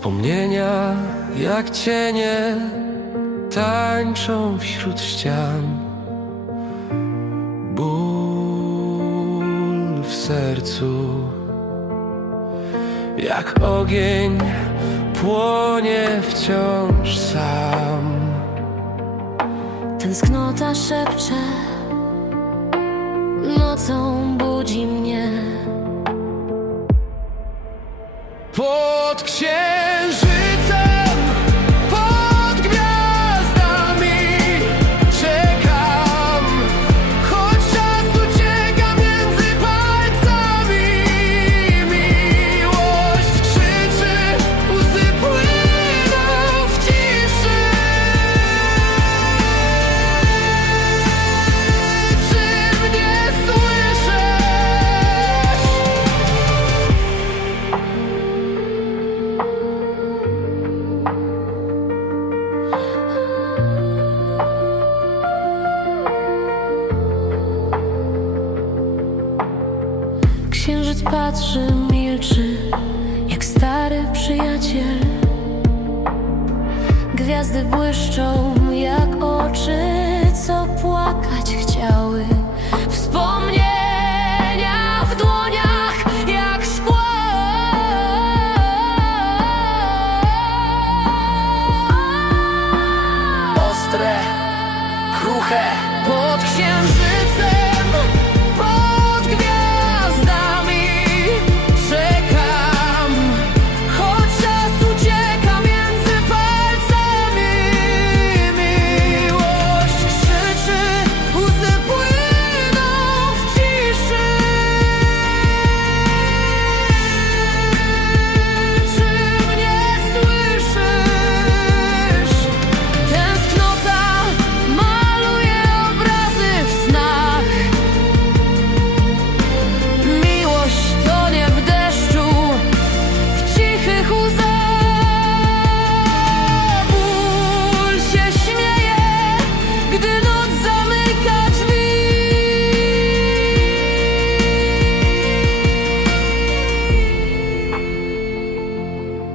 Wspomnienia jak cienie tańczą wśród ścian. Ból w sercu, jak ogień płonie wciąż sam. Tęsknota szepcze, nocą Księżyc patrzy, milczy, jak stary przyjaciel. Gwiazdy błyszczą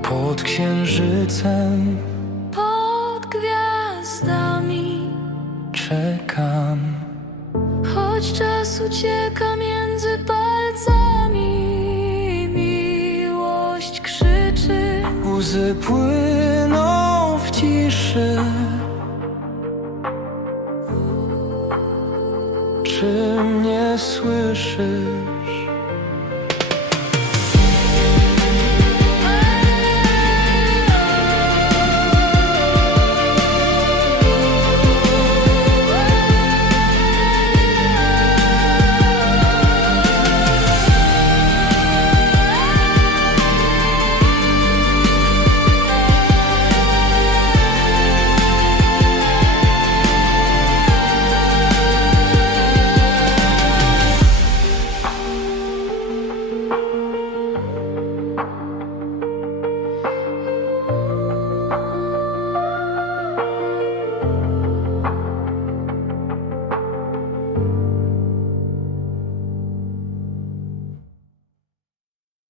Pod księżycem Pod gwiazdami. czekam. Choć czas ucieka między palcami, miłość krzyczy. Łzy płyną w ciszy. Czy mnie słyszysz?